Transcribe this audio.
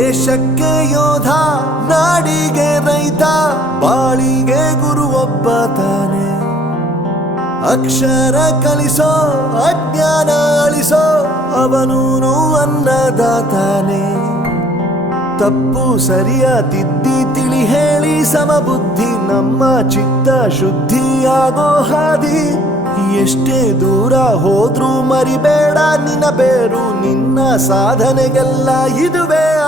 ದೇಶಕ್ಕೆ ಯೋಧ, ನಾಡಿಗೆ ರೈತ, ಬಾಳಿಗೆ ಗುರು ಒಬ್ಬ ತಾನೆ. ಅಕ್ಷರ ಕಲಿಸೋ, ಅಜ್ಞಾನ ಅಳಿಸೋ, ಅವನೂನು ಅನ್ನದಾತಾನೆ. ತಪ್ಪು ಸರಿಯ ತಿದ್ದಿ ತಿಳಿ ಹೇಳಿ ಸಮಬುದ್ಧಿ, ನಮ್ಮ ಚಿತ್ತ ಶುದ್ಧಿಯಾಗೋ ಹಾದಿ. ಎಷ್ಟೇ ದೂರ ಹೋದ್ರೂ ಮರಿಬೇಡ ನಿನ್ನ ಬೇರು, ನಿನ್ನ ಸಾಧನೆಗೆಲ್ಲ ಇದುವೇ